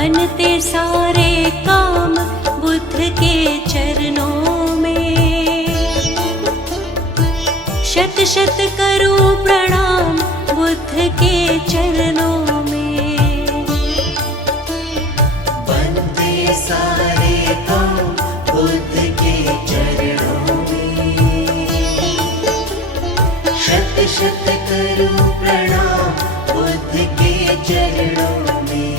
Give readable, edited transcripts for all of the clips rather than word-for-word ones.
बनते सारे काम बुद्ध के चरणों में। शत शत करूं प्रणाम बुद्ध के चरणों में। बनते सारे काम बुद्ध के चरणों में। शत शत करूं प्रणाम बुद्ध के चरणों में।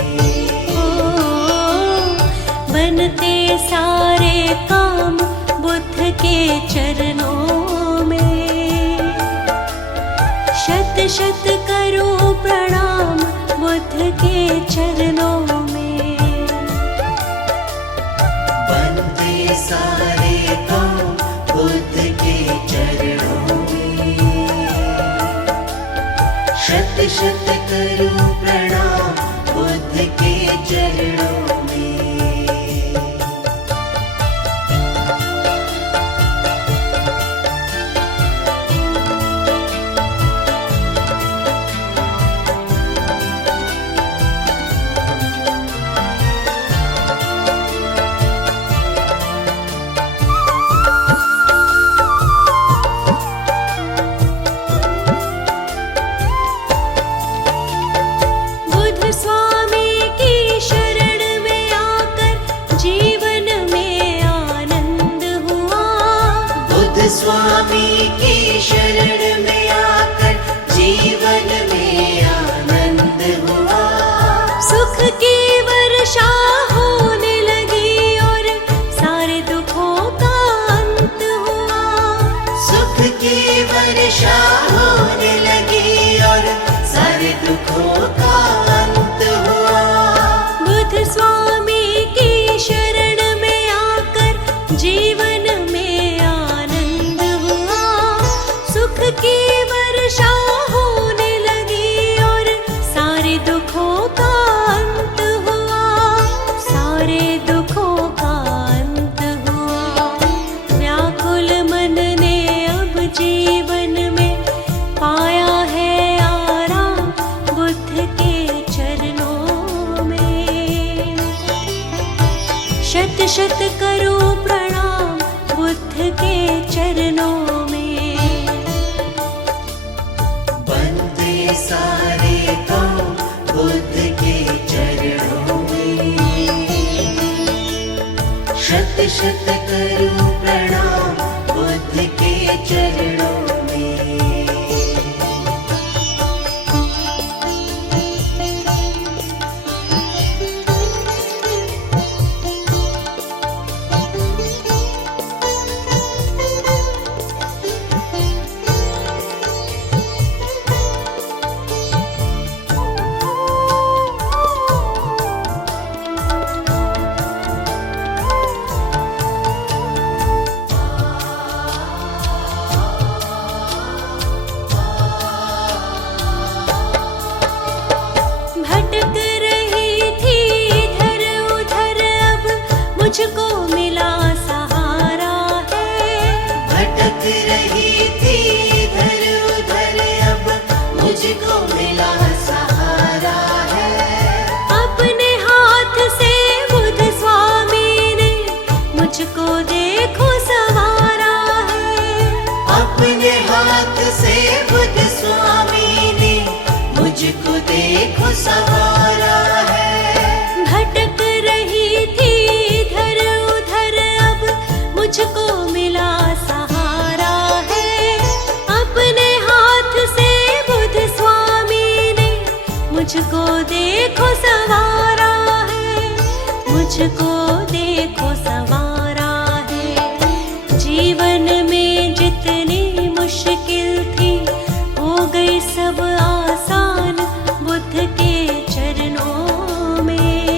बनते सारे काम बुद्ध के चरणों में। शत शत करूं प्रणाम बुद्ध के चरणों में। बनते सारे काम बुद्ध के चरणों में। शत शत करूं प्रणाम बुद्ध के चरणों में। स्वामी की शरण में आकर जीवन में आनंद हुआ। बुद्ध स्वामी की शरण में आकर जीवन में आनंद हुआ। सुख की वर्षा होने लगी और सारे दुखों का अंत हुआ। सुख की वर्षा होने लगी और सारे दुखों का स्वामी की शरण में आकर जीवन में आनंद हुआ। सुख की वर्षा होने लगी और सारे दुखों का अंत हुआ। सारे दुखों का अंत हुआ। व्याकुल मन ने अब जीवन में पाया है आराम बुद्ध के चरणों में। शत शत करूं प्रणाम बुद्ध के चरणों में। बनते सारे काम बुद्ध के चरणों में। शत शत करूं प्रणाम बुद्ध के चरणों में। मुझको मिला सहारा है। भटक रही थी इधर उधर अब मुझको मिला सहारा है। अपने हाथ से बुद्ध स्वामी ने मुझको देखो संवारा है। अपने हाथ से बुद्ध स्वामी ने मुझको देखो संवारा है। भटक रही थी मुझको मिला सहारा है। अपने हाथ से बुद्ध स्वामी ने मुझको देखो संवारा है। मुझको देखो संवारा है। जीवन में जितनी मुश्किल थी हो गई सब आसान बुद्ध के चरणों में।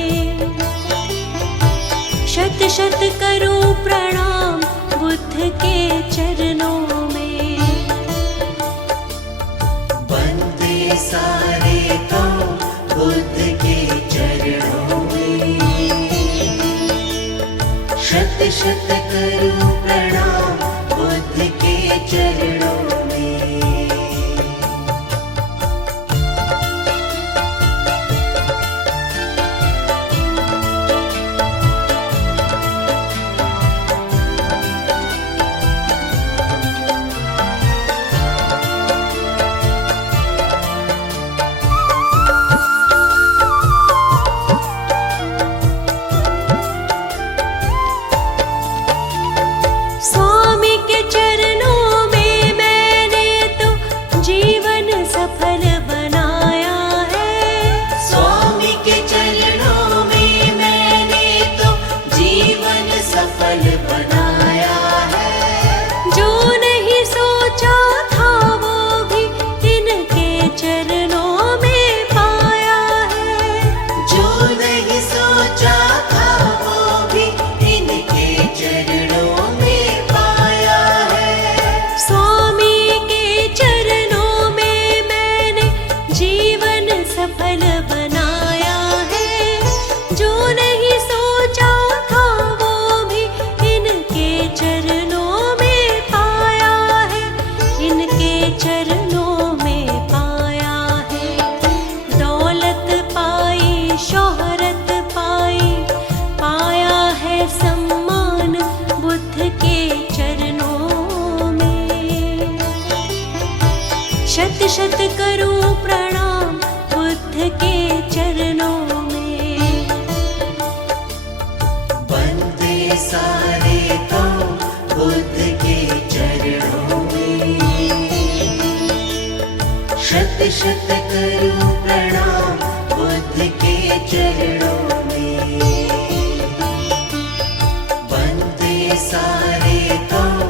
शत शत करूं प्रणाम बुद्ध के चरणों में। बनते सारे काम बुद्ध के चरणों में। शत शत करूं प्रणाम बुद्ध के चरणों में। मंगल बनाया है। जो नहीं सोचा था वो भी इनके चरणों में पाया है, इनके चरणों में पाया है। दौलत पाई, शोहरत पाई, पाया है सम्मान बुद्ध के चरणों में। शत शत करूं प्रणाम बुद्ध के चरणों में। वंदे सारे गांव बुद्ध के चरणों में। शत शत करूं प्रणाम बुद्ध के चरणों में। वंदे सारे गांव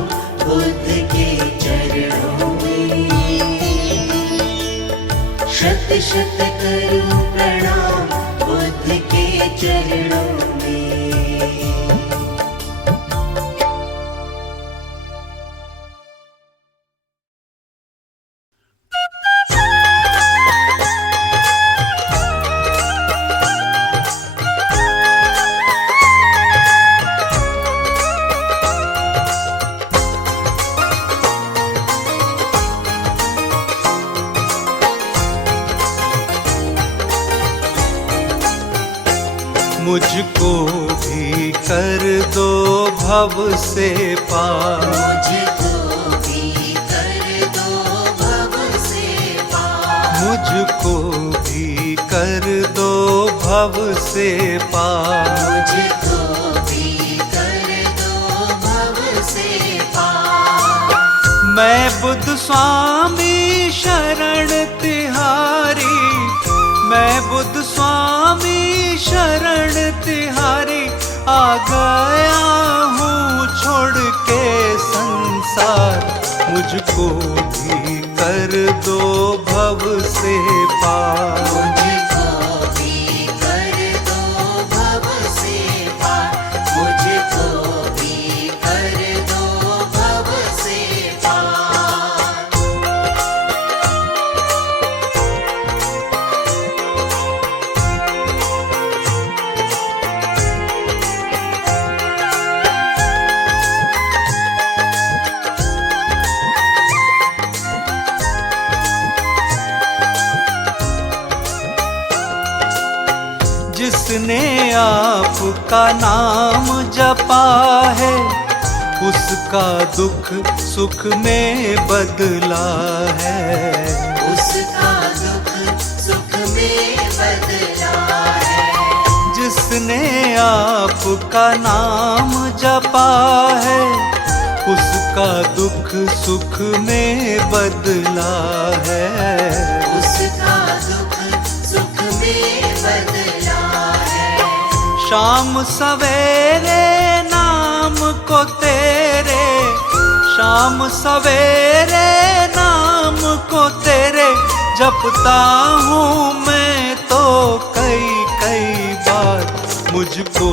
बुद्ध के चरणों में। शत शत करूं प्रणाम बुद्ध के चरणों में। मुझको भी कर दो भव से पार। मुझको भी कर दो भव से पार। मुझको भी कर दो भव से पार। मुझको भी कर दो भव से पार। मैं बुद्ध स्वामी शरण तिहारी, मैं बुद्ध स्वामी शरण तिहारी। आ गया हूँ छोड़ के संसार। मुझको भी कर दो भव से पार। मुझको भी कर दो भव से पार। मुझको भी कर दो भव से पार। जिसने आपका नाम जपा है, उसका दुख सुख में बदला है। उसका दुख सुख में बदला है। जिसने आपका नाम जपा है, उसका दुख सुख में बदला है। उसका दुख सुख में बदला है। शाम सवेरे नाम को तेरे, शाम सवेरे नाम को तेरे जपता हूँ मैं तो कई कई बार। मुझको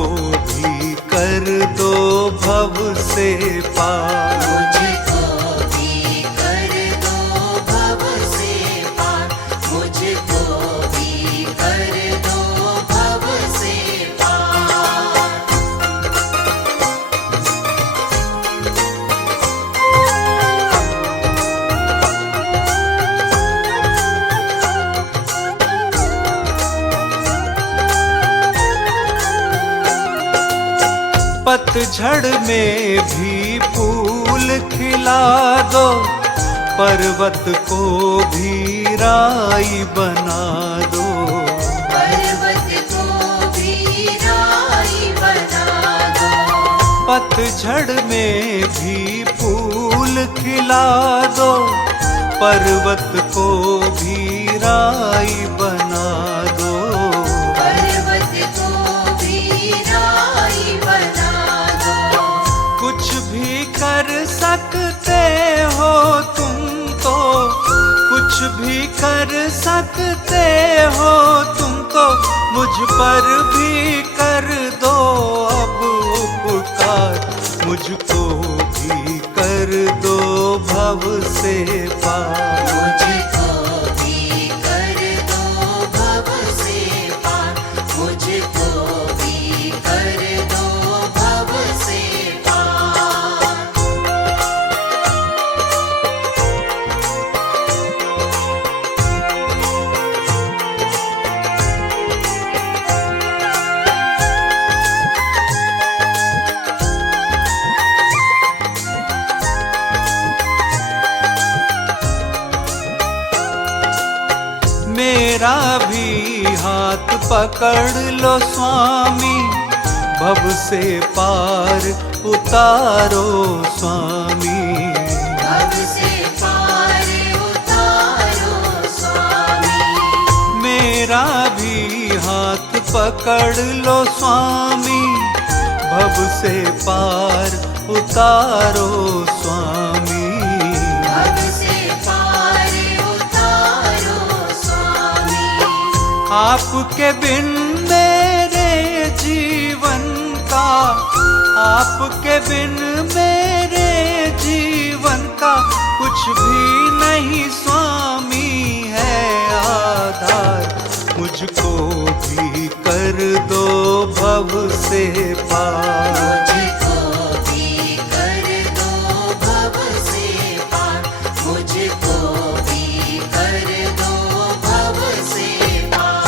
भी कर दो भव से पार। मुझको भी कर दो भव से पार। मुझको भी कर दो भव से पार। पतझड़ में भी फूल खिला दो, पर्वत को भी राई बना दो। पर्वत को भी राई बना दो। पतझड़ में भी फूल खिला दो, पर्वत को भी राई बना दो। पर्वत को भी राई बना दो। कुछ भी कर सकते हो तुम तो, कुछ भी कर सकते हो तुम तो। मुझ पर भी कर दो अब उपकार। मुझको भी कर दो भव से पार। मुझको भी कर दो भव भी हाथ पकड़ लो स्वामी, भव से पार उतारो स्वामी। भव से पार उतारो स्वामी। मेरा भी हाथ पकड़ लो स्वामी, भव से पार उतारो स्वामी। भव से पार उतारो स्वामी। आपके बिन मेरे जीवन का, आपके बिन मेरे जीवन का कुछ भी नहीं स्वामी है आधार। मुझको भी कर दो भव से पार, मुझको भी कर दो भव से पार, मुझको भी कर दो भव से पार।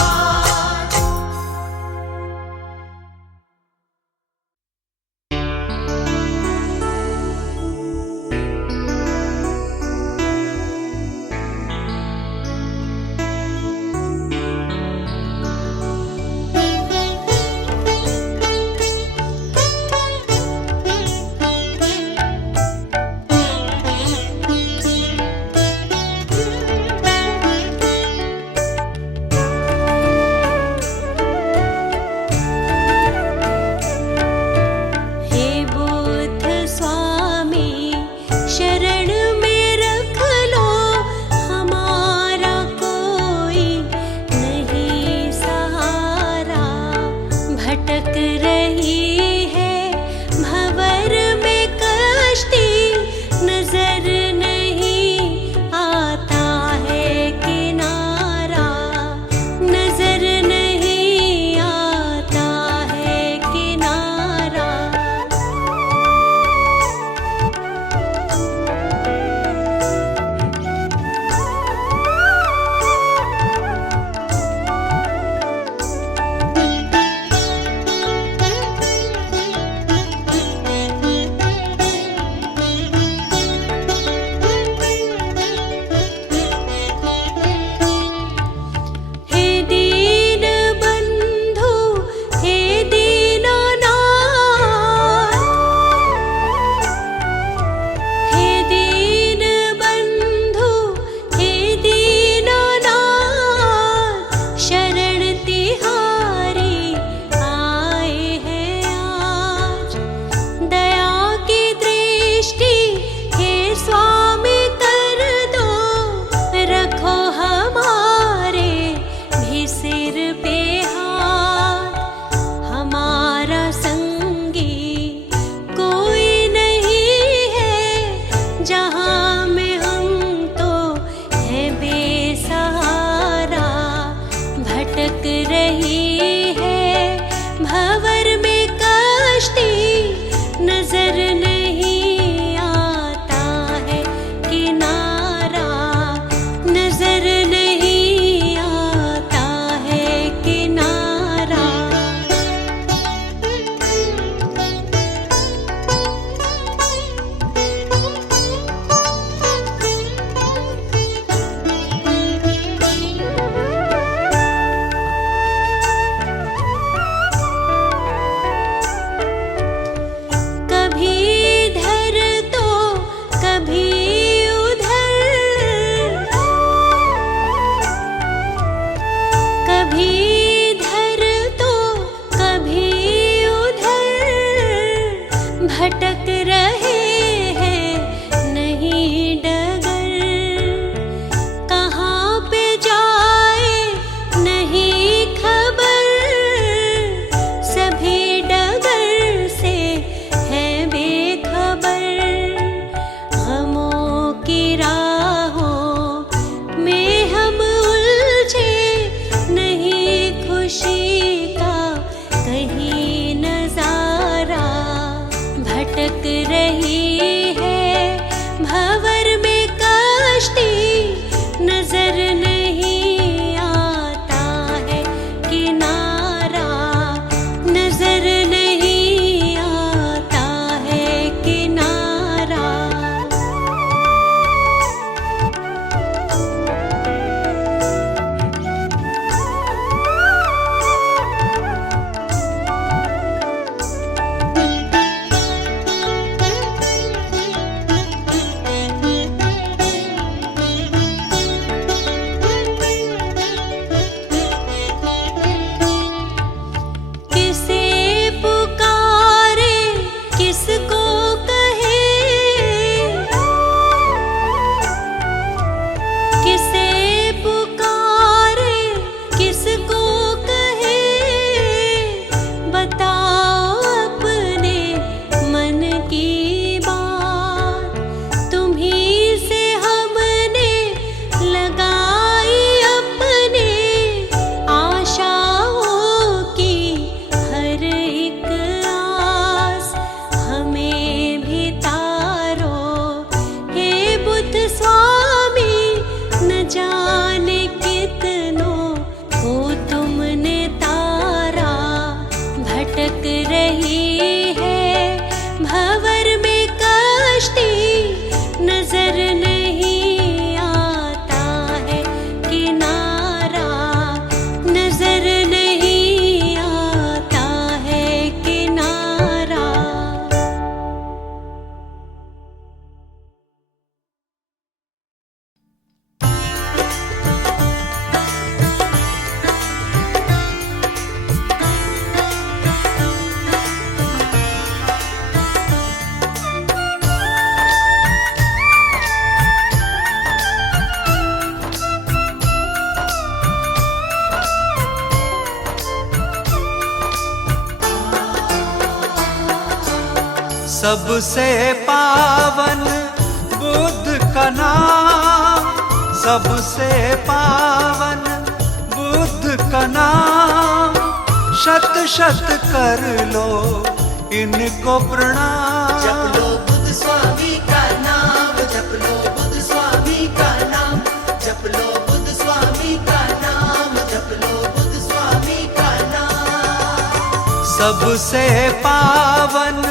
राहों में हम उलझे नहीं सबसे पावन बुद्ध का नाम, सबसे पावन बुद्ध का नाम, शत शत कर लो इनको प्रणाम। जप लो बुद्ध स्वामी का नाम, जप लो बुद्ध स्वामी का नाम, जप लो बुद्ध स्वामी का नाम, जप लो बुद्ध स्वामी का नाम। सबसे पावन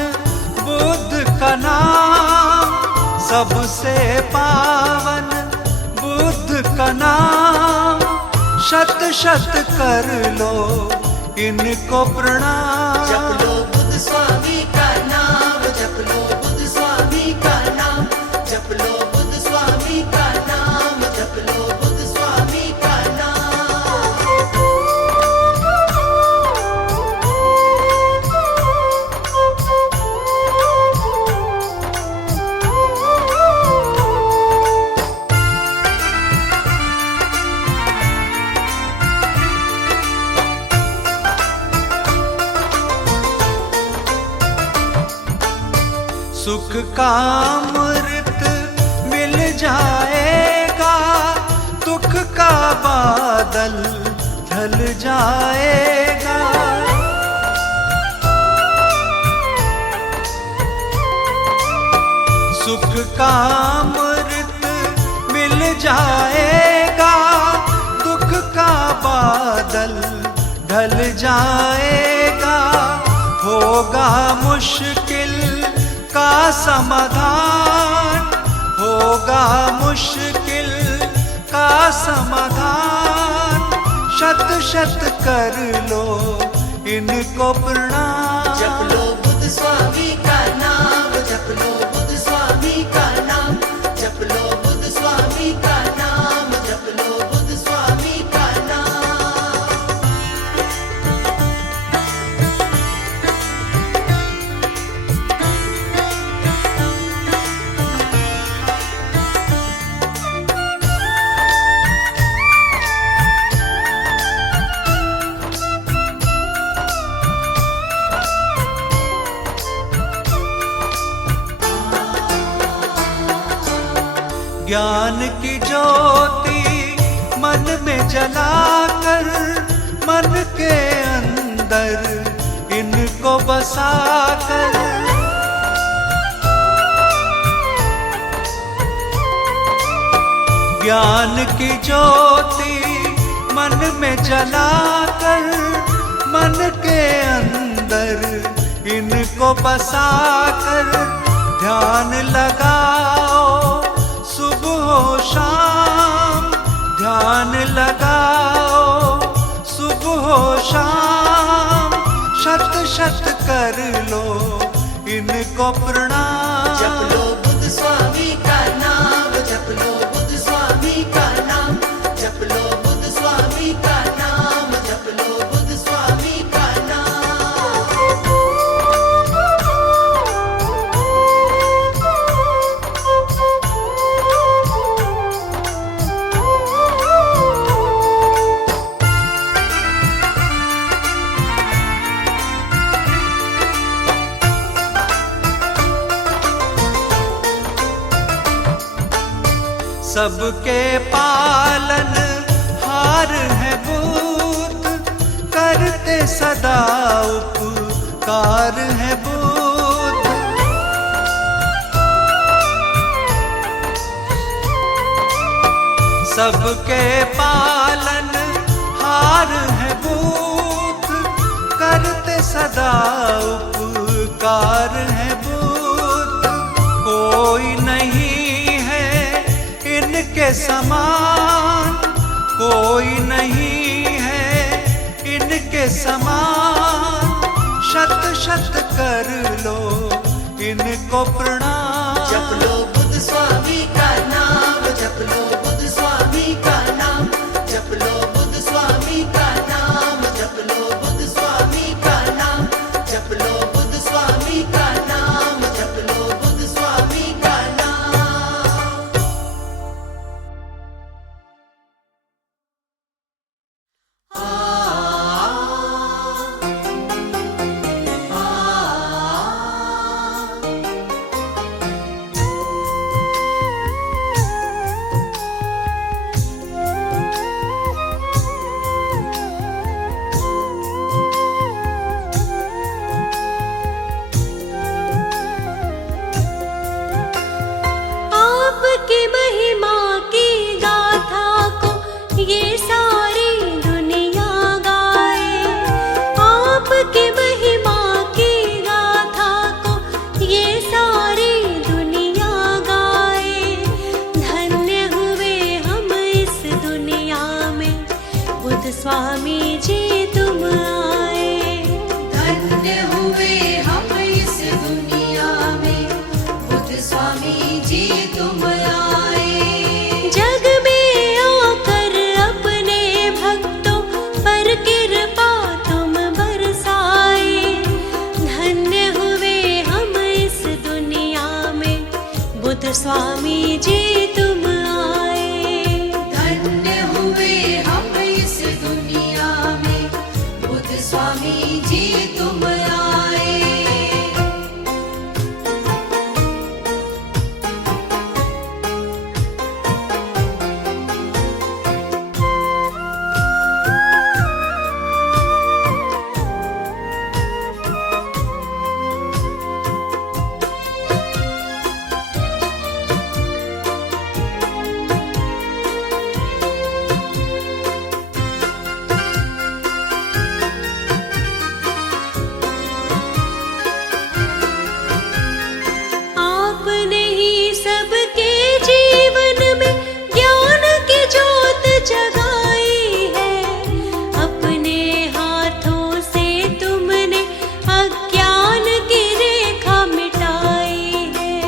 बुद्ध का नाम, सबसे पावन बुद्ध का नाम, शत शत कर लो इनको प्रणाम। जप लो बुद्ध स्वामी का नाम, जप लो बुद्ध स्वामी का नाम, जप लो बुद्ध स्वामी का नाम, जप लो बुद्ध स्वामी का नाम। सुख का अमृत मिल जाएगा, दुख का बादल ढल जाएगा। सुख का अमृत मिल जाएगा, दुख का बादल ढल जाएगा। होगा मुश्किल का समाधान, होगा मुश्किल का समाधान, शत शत कर लो इनको प्रणाम। जप लो बुद्ध स्वामी का नाम, जप लो बुद्ध स्वामी का नाम, जप लो बुद्ध स्वामी का नाम, जप लो बुद्ध स्वामी का नाम। ज्ञान की ज्योति मन में जलाकर, मन के अंदर इनको बसाकर, ज्ञान की ज्योति मन में जलाकर, मन के अंदर इनको बसाकर, ध्यान लगाओ सुबह हो शाम, ध्यान लगाओ सुबह हो शाम, शत शत कर लो इनको प्रणाम। जप लो बुद्ध स्वामी का नाम, जप लो बुद्ध स्वामी का नाम, जप लो बुद्ध स्वामी का नाम, जप लो बुद्ध स्वामी का नाम। सबके पालन हार है बुद्ध, करते सदा उपकार है बुद्ध। सबके पालन हार है बुद्ध, करते सदा उपकार है बुद्ध। कोई नहीं इनके समान, कोई नहीं है इनके समान, शत शत कर लो इनको प्रणाम। जप लो बुद्ध स्वामी का नाम, जप लो बुद्ध स्वामी का नाम, जप लो बुद्ध स्वामी का नाम, जप लो बुद्ध स्वामी का नाम, जप लो बुद्ध स्वामी का नाम, जप लो बुद्ध स्वामी का नाम। स्वामी जी तुम आए। धन्य हुए हम इस दुनिया में, बुद्ध स्वामी जी तुम आए। जग में आकर अपने भक्तों पर कृपा तुम बरसाए। धन्य हुए हम इस दुनिया में, बुद्ध स्वामी जी तुम आए। धन्य हुए हम इस दुनिया में, बुद्ध स्वामी जी तुम आए। आपने ही सबके जीवन में ज्ञान की ज्योत जगाई है। अपने हाथों से तुमने अज्ञान की रेखा मिटाई है।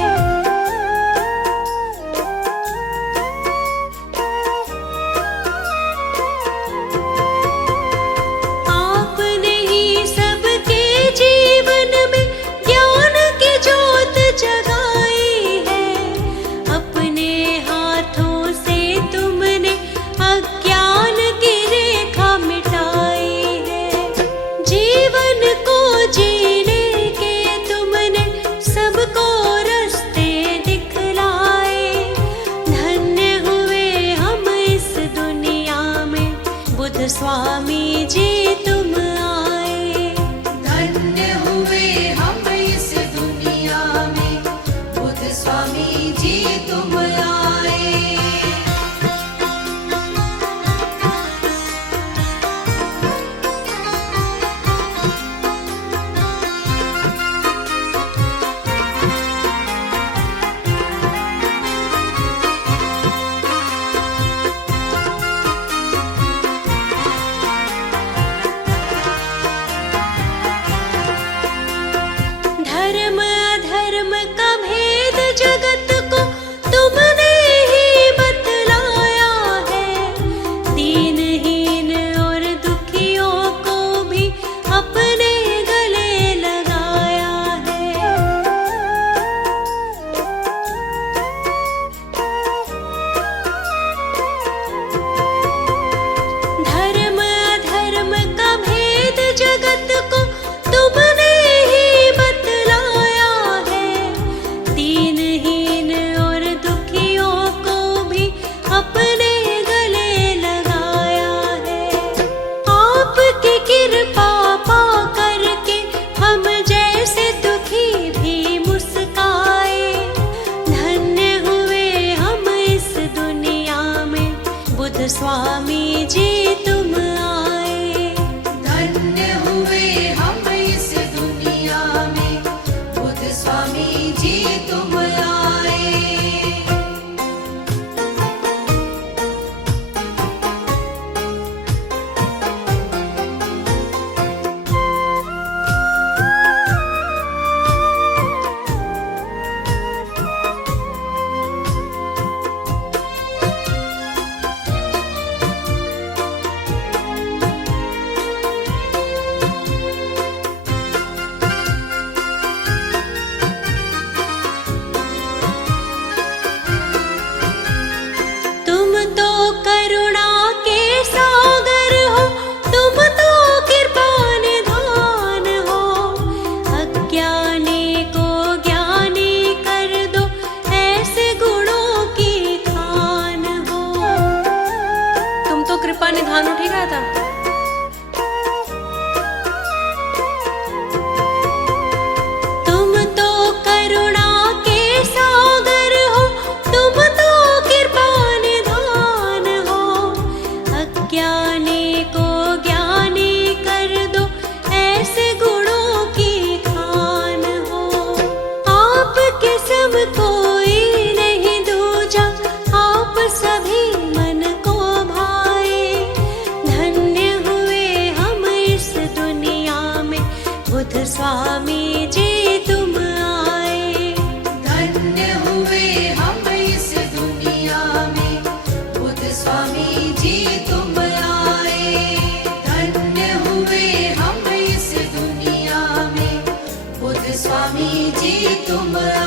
आपने ही सबके जीवन में ज्ञान की ज्योत जगाई है। अपने हाथों से तुमने अज्ञान की रेखा मिटाई है। जीवन को जीने के तुमने सबको रास्ते दिखलाए। धन्य हुए हम इस दुनिया में, बुद्ध स्वामी जी तुम आए। धन्य हुए हम इस दुनिया में, बुद्ध स्वामी जी तुम आए। धर्म अधर्म का भेद जगत को तुमने ही बतलाया है। दीनहीन और दुखियों को भी अपने गले लगाया है। धर्म अधर्म का भेद जगत को तुमने ही बतलाया है। दीनहीन और दुखियों को भी अपने गले लगाया है। आपकी कृपा पा करके हम जैसे दुखी भी मुस्काए। धन्य हुए हम इस दुनिया में, बुद्ध स्वामी जी तुम आए। धन्य हुए हम इस दुनिया में, बुद्ध स्वामी जी तुम आए। स्वामी जी तुम आए। धन्य हुए हम इस दुनिया में, बुद्ध स्वामी जी तुम आए। धन्य हुए हम इस दुनिया में, बुद्ध स्वामी जी तुम आए।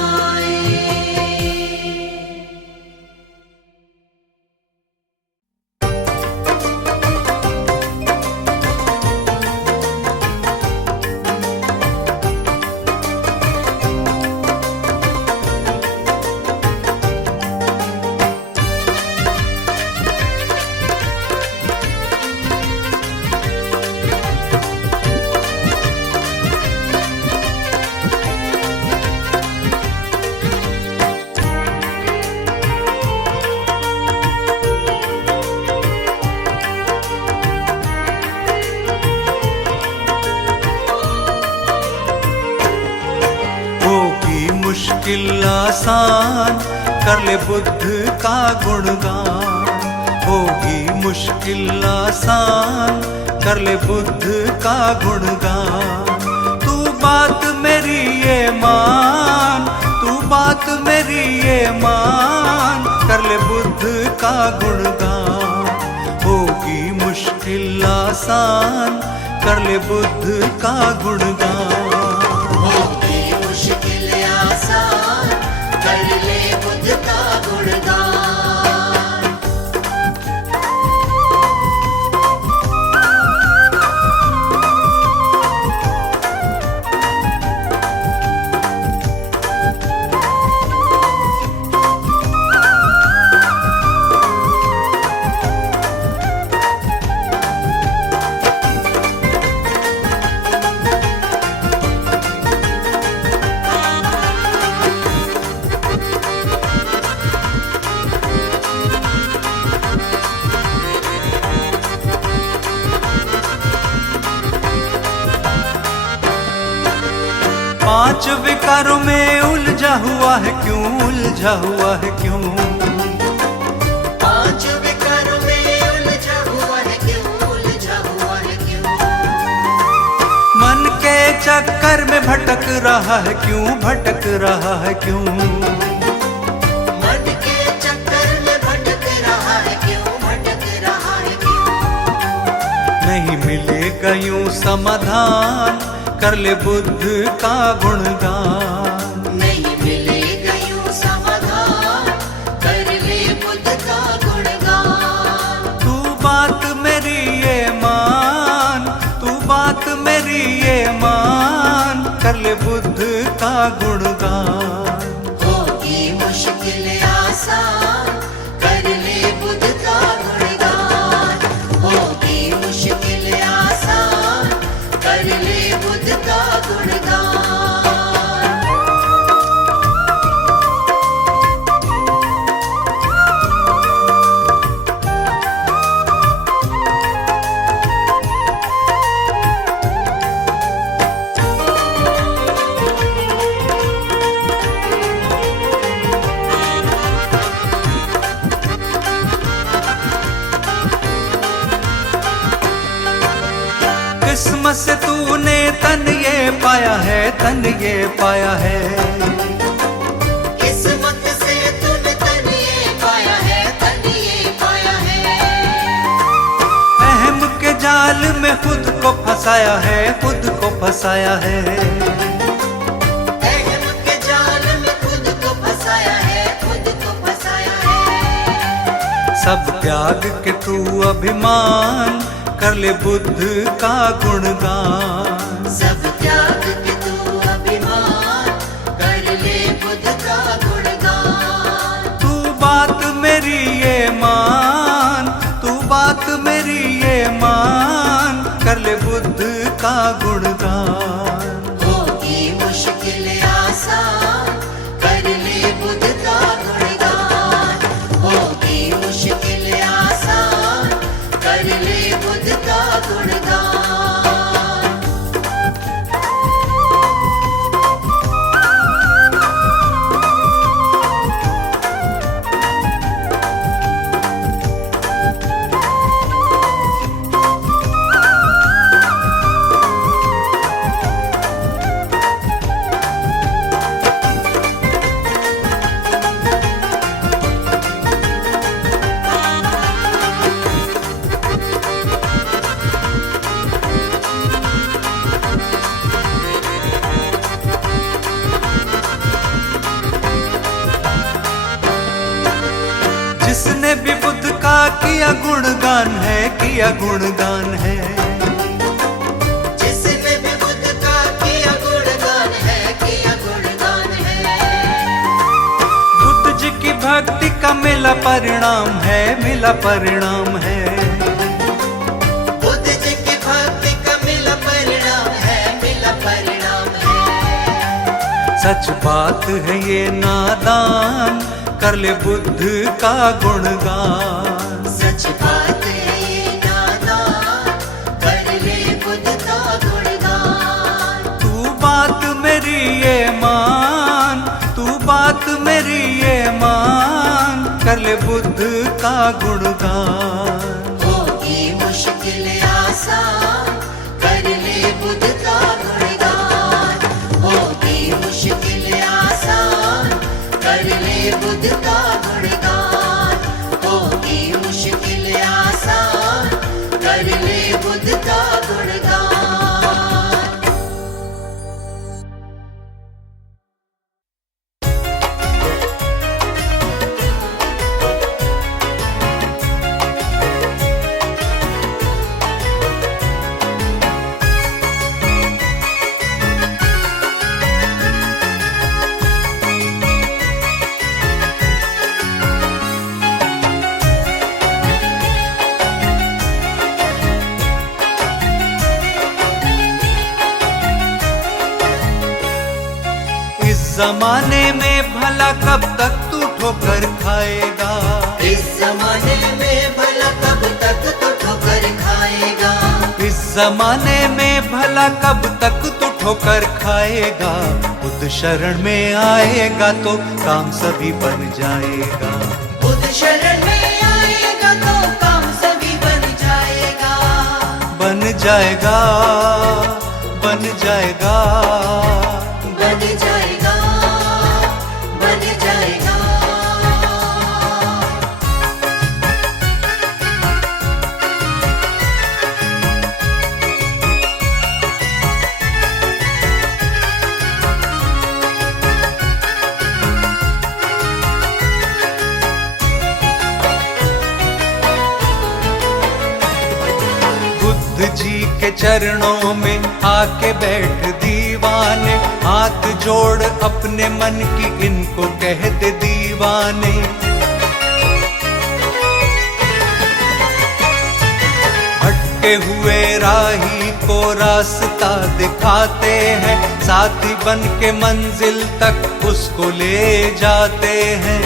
मुश्किल आसान कर ले बुद्ध का गुणगान। होगी मुश्किल आसान कर ले बुद्ध का गुणगान। तू बात मेरी ये मान, तू बात मेरी ये मान, कर ले बुद्ध का गुणगान। होगी मुश्किल आसान कर ले बुद्ध का गुणगान। मुश्किल आसान कर ले बुद्ध का गुणगान। पांच विकारों में उलझा हुआ है क्यों, उलझा हुआ है क्यों? पांच विकारों में उलझा हुआ है क्यों, उलझा हुआ है क्यों? मन के चक्कर में भटक रहा है क्यों, भटक रहा है क्यों? मन के चक्कर में भटक रहा है क्यों, भटक रहा है क्यों? नहीं मिलेगा यूं समाधान कर ले बुद्ध का गुणगान। नहीं मिलेगा यूं समाधान कर ले बुद्ध का गुणगान। तू बात मेरी ये मान, तू बात मेरी ये मान, कर ले बुद्ध का गुणगान। होगी मुश्किल आसान कर ले बुद्ध का गुणगान। होगी मुश्किल आसान कर ले बुद्ध का गुणगान। किस्मत से तूने तन ये पाया है, तन ये पाया है। किस्मत से तूने तन ये पाया है, तन ये पाया है। अहम के जाल में खुद को फंसाया है, खुद को फंसाया है। अहम के जाल में खुद को फंसाया है, खुद को फंसाया है। सब त्याग के तू अभिमान कर ले बुद्ध का गुणगान। सब त्याग के तू अभिमान कर ले बुद्ध का गुणगान। तू बात मेरी ये मान, तू बात मेरी ये मान, कर ले बुद्ध का गुणगान। होगी मुश्किल आसान कर ले बुद्ध का गुणगान। होगी मुश्किल आसान कर ले बुद्ध का गुणगान। किया गुणगान है, किया गुणगान है। जिसने भी बुद्ध का किया गुणगान है, किया गुणगान है। बुद्ध जी की भक्ति का मिला परिणाम है, मिला परिणाम है। बुद्ध जी की भक्ति का मिला परिणाम है, मिला परिणाम है। सच बात है ये नादान, कर ले बुद्ध का गुणगान। सच बात है ये नादान, कर ले बुद्ध का गुणगान। तू बात मेरी ये मान, तू बात मेरी ये मान, कर ले बुद्ध का गुणगान। होगी मुश्किल आसान, कर ले बुद्ध का गुणगान। होगी मुश्किल आसान, कर ले बुद्ध का गुणगान। होगी मुश्किल आसान, कर ले बुद्ध का गुणगान। इस जमाने में भला कब तक तू ठोकर खाएगा? इस जमाने में भला कब तक तो ठोकर खाएगा? इस जमाने में भला कब तक तू ठोकर खाएगा? बुद्ध शरण में आएगा तो काम सभी बन जाएगा। बुद्ध शरण में आएगा तो काम सभी बन जाएगा। बन जाएगा, बन जाएगा। बन जाएगा, बन जाएगा। बुद्ध जी के चरणों में आके बैठ दीवाने, हाथ जोड़ अपने मन की इनको कह दे दीवाने। भटके हुए राही को रास्ता दिखाते हैं, साथी बन के मंजिल तक उसको ले जाते हैं।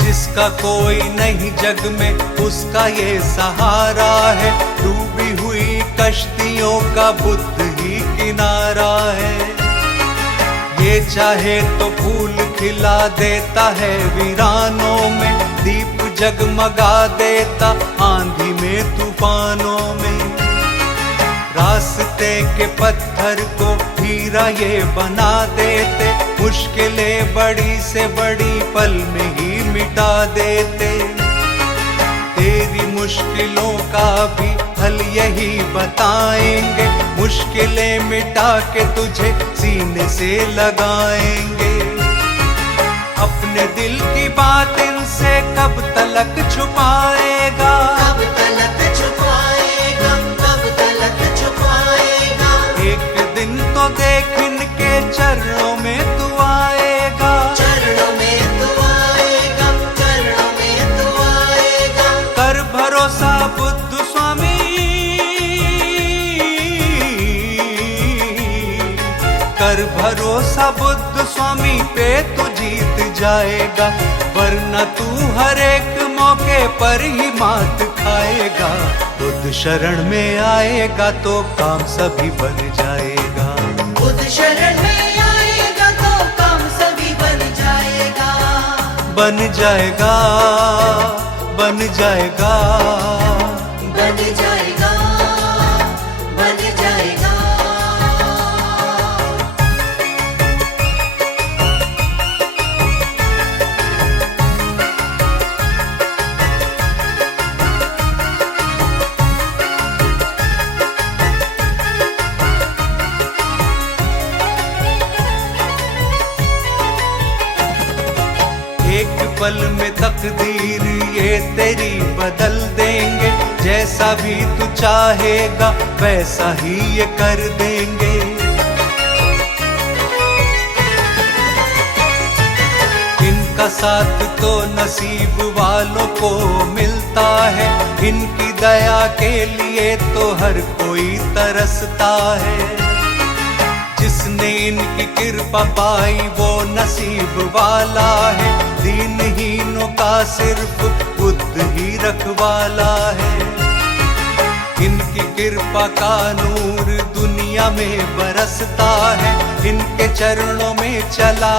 जिसका कोई नहीं जग में उसका ये सहारा है, डूबी हुई कश्तियों का बुद्ध ही किनारा है। ये चाहे तो फूल खिला देता है वीरानों में, दीप जगमगा देता आंधी में तूफानों में। रास्ते के पत्थर को हीरा ये बना देते, मुश्किलें बड़ी से बड़ी पल में ही मिटा देते। तेरी मुश्किलों का भी हल यही बताएंगे, मुश्किलें मिटा के तुझे सीने से लगाएंगे। अपने दिल की बात इनसे कब तलक छुपाएगा? कब तलक छुपाएगा? कब तलक छुपाएगा? एक दिन तो देख इनके चरणों में तू आएगा। चरणों में तू आएगा, चरणों में तू आएगा। कर भरोसा बुद्ध स्वामी, कर भरोसा बुद्ध स्वामी पे तू जीत जाएगा, वरना तू हर एक मौके पर ही मात खाएगा। बुद्ध शरण में आएगा तो काम सभी बन जाएगा। बुद्ध शरण में आएगा तो काम सभी बन जाएगा। बन जाएगा, बन जाएगा। बन जाएगा, बन जाएगा। पल में तकदीर ये तेरी बदल देंगे। जैसा भी तू चाहेगा वैसा ही ये कर देंगे। इनका साथ तो नसीब वालों को मिलता है, इनकी दया के लिए तो हर कोई तरसता है। जिसने इनकी कृपा पाई वो नसीब वाला है, दीनहीनों का सिर्फ बुद्ध ही रखवाला है। इनकी कृपा का नूर दुनिया में बरसता है, इनके चरणों में चला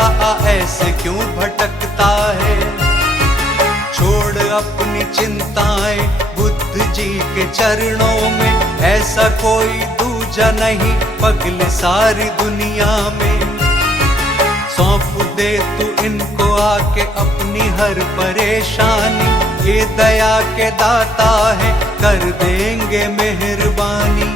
ऐसे क्यों भटकता है। छोड़ अपनी चिंताएं बुद्ध जी के चरणों में, ऐसा कोई दूजा नहीं पगले सारी दुनिया में। सौंप दे तू इनको आके अपनी हर परेशानी, ये दया के दाता है कर देंगे मेहरबानी।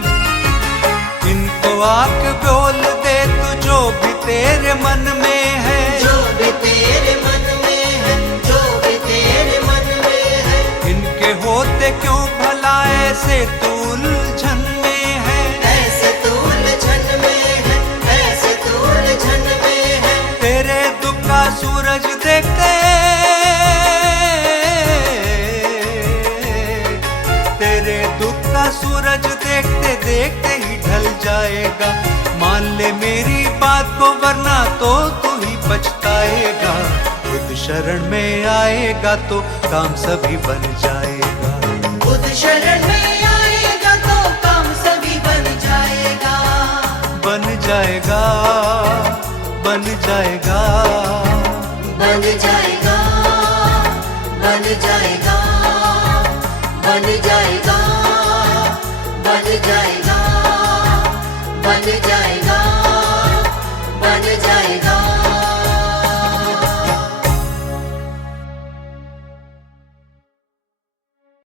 इनको आके बोल दे तू जो भी तेरे मन में है, जो भी तेरे मन में है, जो भी तेरे मन में है। इनके होते क्यों भला ऐसे तू उलझन में है, ऐसे तू उलझन में है, ऐसे तू उलझन में है। तेरे दुख का सूरज देखते, तेरे दुख का सूरज देखते देखते ही ढल जाएगा। मान ले मेरी बात को वरना तो तू ही पछताएगा। बुद्ध शरण में आएगा तो काम सभी बन जाएगा। बुद्ध शरण में आएगा तो काम सभी बन जाएगा। बन जाएगा, बन जाएगा, बन जाएगा, बन जाएगा, बन जाएगा, बन जाएगा, बन जाएगा।